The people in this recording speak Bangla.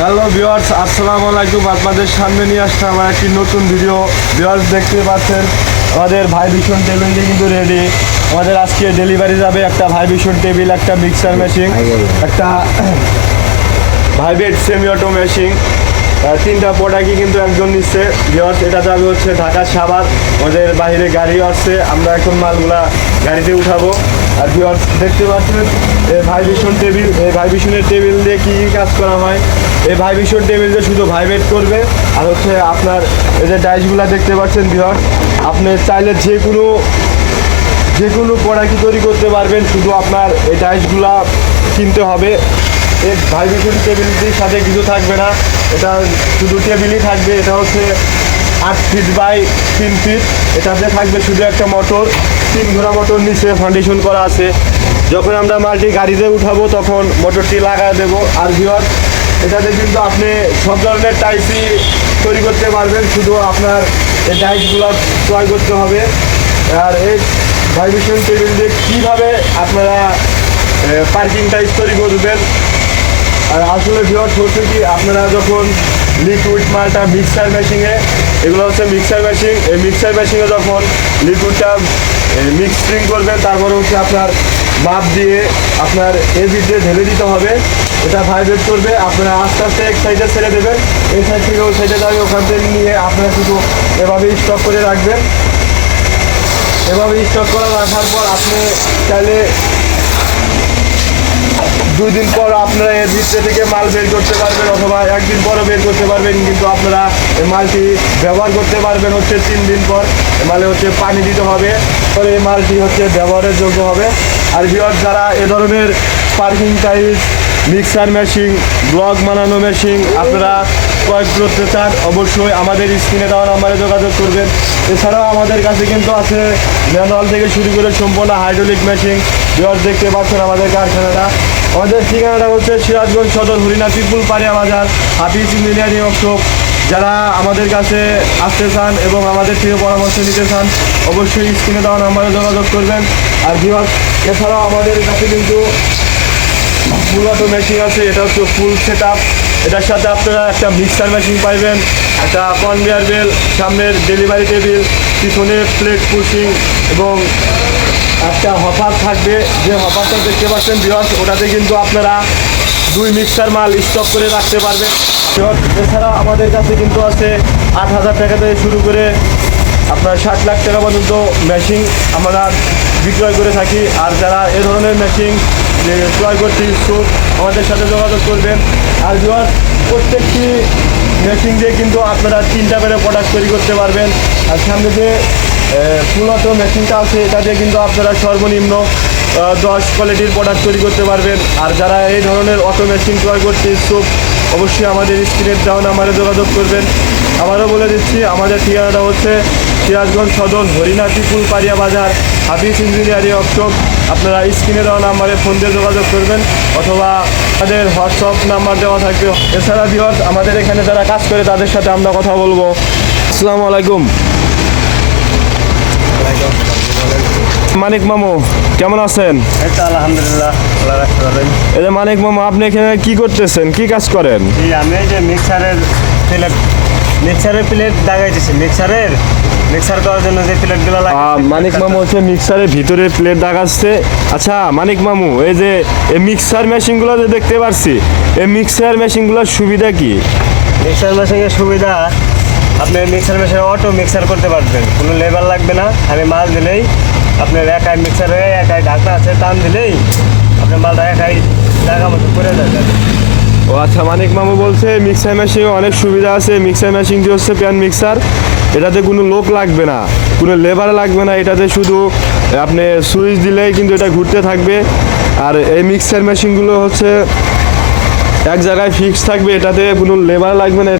হ্যালো ভিউয়ার্স, আসসালামু আলাইকুম। আপনাদের সামনে নিয়ে আসছে আমার একটি নতুন ভিডিও। ভিউয়ার্স, দেখতে পাচ্ছেন আমাদের ভাইব্রেশন টেবিলটি কিন্তু রেডি। আমাদের আজকে ডেলিভারি যাবে একটা ভাইব্রেশন টেবিল, একটা মিক্সার মেশিন, একটা ভাইব্রেট সেমি অটো মেশিন। তিনটা প্রোডাক্টই কিন্তু একজন নিচ্ছে। ভিউয়ার্স, এটা যাবে হচ্ছে ঢাকা সাভার। আমাদের বাইরে গাড়ি আসছে, আমরা এখন মালগুলা গাড়িতে উঠাবো। আর ভিউয়ার্স, দেখতে পাচ্ছেন এই ভাইব্রেশন টেবিল, এই ভাইব্রেশনের টেবিল দিয়ে কী কী কাজ করা হয়। এই ভাইব্রেশন টেবিল দিয়ে শুধু ভাইব্রেট করবে। আর হচ্ছে আপনার এই যে ডাইসগুলো দেখতে পাচ্ছেন ভিউয়ার্স, আপনি চাইলে যে কোনো প্রোডাক্টই তৈরি করতে পারবেন, শুধু আপনার এই ডাইসগুলা কিনতে হবে। এই ভাইব্রেশন টেবিলটির সাথে কিছু থাকবে না, এটা শুধু টেবিলই থাকবে। এটা হচ্ছে 8 ফিট বাই 3 ফিট। এটাতে থাকবে শুধু একটা মোটর, 3 ঘোড়া মোটর নিচে ফাউন্ডেশন করা আছে। যখন আমরা মালটি গাড়িতে উঠাবো তখন মোটরটি লাগায় দেবো। আর ভিউয়ার্স, এটাতে কিন্তু আপনি সব ধরনের টাইপই তৈরি করতে পারবেন, শুধু আপনার এই টাইপগুলো ক্রয় করতে হবে। আর এই ভাইব্রেশন টেবিল দিয়ে কীভাবে আপনারা পার্কিং টাইপ তৈরি করবেন। আর আসলে ভিউয়ার্স হচ্ছে কি, আপনারা যখন লিকুইড মালটা মিক্সার মেশিনে, এগুলো হচ্ছে মিক্সার মেশিন, এই মিক্সার মেশিনে যখন লিকুইডটা মিক্সিং করবেন, তারপরে হচ্ছে আপনার মাপ দিয়ে আপনার এভি দিয়ে ঢেলে দিতে হবে। এটা ভাইব্রেট করবে, আপনারা আস্তে আস্তে এক সাইডে ছেড়ে দেবেন, এই সাইড থেকে ওই সাইডে যাবে, ওখান থেকে নিয়ে আপনারা শুধু এভাবে স্টক করে রাখবেন। এভাবে স্টক করে রাখার পর আপনি চাইলে 2 দিন পর আপনারা এর ভিতরে থেকে মাল বের করতে পারবেন, অথবা 1 দিন পরও বের করতে পারবেন। কিন্তু আপনারা এই মালটি ব্যবহার করতে পারবেন হচ্ছে 3 দিন পর। এই মালে হচ্ছে পানি দিতে হবে, পরে এই মালটি হচ্ছে ব্যবহারের যোগ্য হবে। আর ভিউয়ার্স, যারা এ ধরনের parking type mixer machine, block বানানো মেশিন আপনারা ক্রয় করতে চান, অবশ্যই আমাদের স্ক্রিনে দেওয়া নাম্বারে যোগাযোগ করবেন। এছাড়াও আমাদের কাছে কিন্তু আছে ম্যানুয়াল থেকে শুরু করে সম্পূর্ণ হাইড্রোলিক মেশিন। ভিউয়ার্স, দেখতে পাচ্ছেন আমাদের কারখানাটা। আমাদের ঠিকানাটা হচ্ছে সিরাজগঞ্জ সদর, হরিণা পিপুল পাড়িয়া বাজার, হাফিজ ইঞ্জিনিয়ারিং ওয়ার্কশপ। যারা আমাদের কাছে আসতে চান এবং আমাদের থেকে পরামর্শ নিতে চান, অবশ্যই স্ক্রিনে দেওয়া নাম্বারে যোগাযোগ করবেন। আর ভিউয়ার্স, এছাড়াও আমাদের কাছে কিন্তু ফুল অটো মেশিন আছে, এটা হচ্ছে ফুল সেট আপ। এটার সাথে আপনারা একটা মিক্সার মেশিন পাইবেন, একটা কনভেয়ার বেল্ট, সামনের ডেলিভারি টেবিল, পিছনে প্লেট পুশিং এবং একটা হপার থাকবে। যে হপারটা দেখতে পাচ্ছেন ভিউয়ার্স, ওটাতে কিন্তু আপনারা 2 মিক্সার মাল স্টক করে রাখতে পারবেন। এছাড়া আমাদের কাছে কিন্তু আছে 8,000 টাকা থেকে শুরু করে আপনার 60 লাখ টাকা পর্যন্ত মেশিন আমরা বিক্রয় করে থাকি। আর যারা এ ধরনের মেশিন ক্রয় করতে ইচ্ছুক, আমাদের সাথে যোগাযোগ করবেন। আর ভিউয়ার্স, প্রত্যেকটি মেশিন দিয়ে কিন্তু আপনারা 3টা করে প্রোডাক্ট তৈরি করতে পারবেন। আর সামনে যে ফুল অটো মেশিনটা আছে, এটা দিয়ে কিন্তু আপনারা সর্বনিম্ন 10 কোয়ালিটির প্রোডাক্ট তৈরি করতে পারবেন। আর যারা এই ধরনের অটো মেশিন ক্রয় করতে ইচ্ছুক, অবশ্যই আমাদের স্ক্রিনের দেওয়া নাম্বারে যোগাযোগ করবেন। আবারও বলে দিচ্ছি, আমাদের ঠিকানাটা হচ্ছে সিরাজগঞ্জ সদর, হরিণা পিপুল পাড়িয়া বাজার, হাফিজ ইঞ্জিনিয়ারিং ওয়ার্কশপ। আপনারা স্ক্রিনে দেওয়া নাম্বারে ফোন দিয়ে যোগাযোগ করবেন, অথবা আমাদের হোয়াটসঅ্যাপ নাম্বার দেওয়া থাকবে। এছাড়া ভিউয়ার্স, আমাদের এখানে যারা কাজ করে তাদের সাথে আমরা কথা বলবো। আসসালামু আলাইকুম। মানিক মামু, কেমন আছেন? এই তো আলহামদুলিল্লাহ, আল্লাহ রাখতে পারেন। এই যে মানিক মামু, আপনি এখানে কি করতেছেন, কি কাজ করেন? আমি এই যে মিক্সারের প্লেট দাগাইতেছি। মিক্সার করার জন্য যে প্লেটগুলো লাগে। মানিক মামু হচ্ছে মিক্সারের ভিতরে প্লেট দাগাচ্ছে। আচ্ছা মানিক মামু, এই যে এই মিক্সার মেশিনগুলো যে দেখতে পাচ্ছি, এই মিক্সার মেশিনগুলোর সুবিধা কি? মিক্সার মেশিনের সুবিধা, আপনি মিক্সার মেশিনে অটো মিক্সার করতে পারবেন, কোনো লেবার লাগবে না। আমি মাল দিলেই আপনার একাই মিক্সার হয়ে, একাই ঢাকনা আছে, টান দিলেই আপনার মালটা একাই জায়গা মতো করে যাবে। ও আচ্ছা, মানিক মামু বলছে মিক্সার মেশিনে অনেক সুবিধা আছে। মিক্সার মেশিনটি হচ্ছে প্যান মিক্সার, এটাতে কোনো লোক লাগবে না, কোনো লেবার লাগবে না। এটাতে শুধু আপনি সুইচ দিলেই কিন্তু এটা ঘুরতে থাকবে। আর এই মিক্সার মেশিনগুলো হচ্ছে এক জায়গায় ফিক্স থাকবে, এটাতে কোনো লেবার লাগবে না।